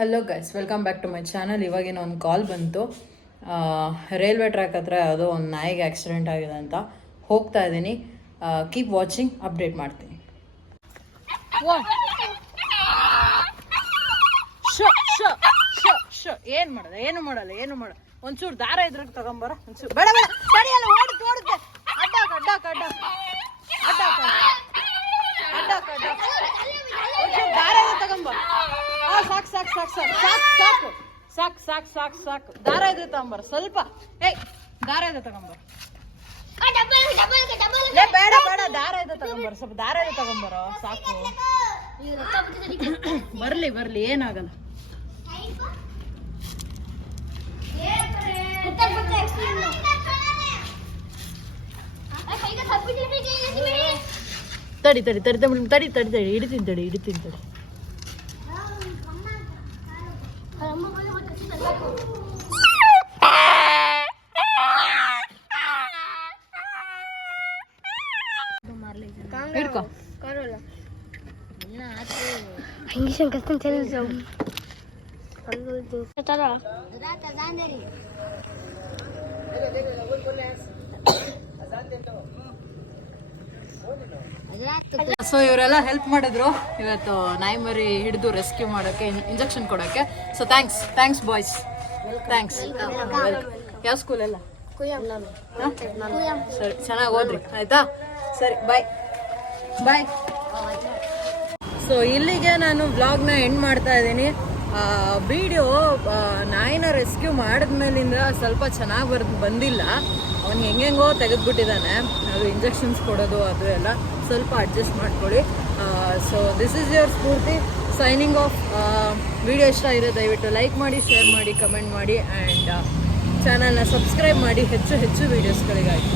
Hello guys, welcome back to my channel. ಇವಾಗಿನ ಒಂದು ಕಾಲ್ ಬಂತು. ರೈಲ್ವೆ ಟ್ರ್ಯಾಕ್ ಹತ್ರ ಯಾವುದೋ ಒಂದು ನಾಯಿಗೆ ಆಕ್ಸಿಡೆಂಟ್ ಆಗಿದೆ ಅಂತ ಹೋಗ್ತಾ ಇದ್ದೀನಿ. ಕೀಪ್ ವಾಚಿಂಗ್, ಅಪ್ಡೇಟ್ ಮಾಡ್ತೀನಿ. ಏನು ಮಾಡೋದು? ಏನು ಮಾಡಲ್ಲ. ಒಂಚೂರು ದಾರ ಇದ್ರಾಗ ತಗೊಂಬರ. ಒಂಚೂರು ಬೇಡ ತಡಿಯಲ್ಲ, ಓಡುತ್ತೆ. ದಾರ ಇದೆ ತಗೊಂಬ. ಸಾಕು. ದಾರ ಇದೆ ತಗೊಂಬರ. ಸ್ವಲ್ಪ ದಾರ ಇದೆ ತಗೊಂಬರ. ಬೇಡ ದಾರ ಇದೆ ತಗೊಂಬರ. ಸ್ವಲ್ಪ ದಾರ ಇದೆ ತಗೊಂಬರ. ಸಾಕು. ಬರ್ಲಿ ಏನಾಗಲ್ಲ. ತಡಿ ಹಿಡಿತೀನಿ ತಡಿ. ಹಿಡ್ಕೊ. ಸೊ ಇವರೆಲ್ಲ ಹೆಲ್ಪ್ ಮಾಡಿದ್ರು ಇವತ್ತು ನಾಯಿ ಮರಿ ಹಿಡಿದು ರೆಸ್ಕ್ಯೂ ಮಾಡೋಕ್ಕೆ, ಇಂಜೆಕ್ಷನ್ ಕೊಡೋಕ್ಕೆ. So thanks boys, thanks. ಯಾವ ಸ್ಕೂಲೆಲ್ಲ? ಸರಿ, ಚೆನ್ನಾಗಿ ಓದ್ರಿ ಆಯ್ತಾ? ಸರಿ, ಬಾಯ್. ಸೊ ಇಲ್ಲಿಗೆ ನಾನು ವ್ಲಾಗ್ನ ಎಂಡ್ ಮಾಡ್ತಾ ಇದ್ದೀನಿ. ವಿಡಿಯೋ ನಾಯಿನ ರೆಸ್ಕ್ಯೂ ಮಾಡಿದ್ಮೇಲಿಂದ ಸ್ವಲ್ಪ ಚೆನ್ನಾಗಿ ಬಂದಿಲ್ಲ. ಅವ್ನು ಹೆಂಗೆಂಗೋ ತೆಗೆದ್ಬಿಟ್ಟಿದ್ದಾನೆ. ಅದು ಇಂಜೆಕ್ಷನ್ಸ್ ಕೊಡೋದು ಅದು ಎಲ್ಲ ಸ್ವಲ್ಪ ಅಡ್ಜಸ್ಟ್ ಮಾಡ್ಕೊಳ್ಳಿ. So this is your Spoorthi signing off. Video ಇಷ್ಟ ಇದೆ ದಯವಿಟ್ಟು ಲೈಕ್ ಮಾಡಿ, ಶೇರ್ ಮಾಡಿ, ಕಮೆಂಟ್ ಮಾಡಿ ಆ್ಯಂಡ್ ಚಾನಲ್ನ ಸಬ್ಸ್ಕ್ರೈಬ್ ಮಾಡಿ ಹೆಚ್ಚು ವೀಡಿಯೋಸ್ಗಳಿಗಾಗಿ.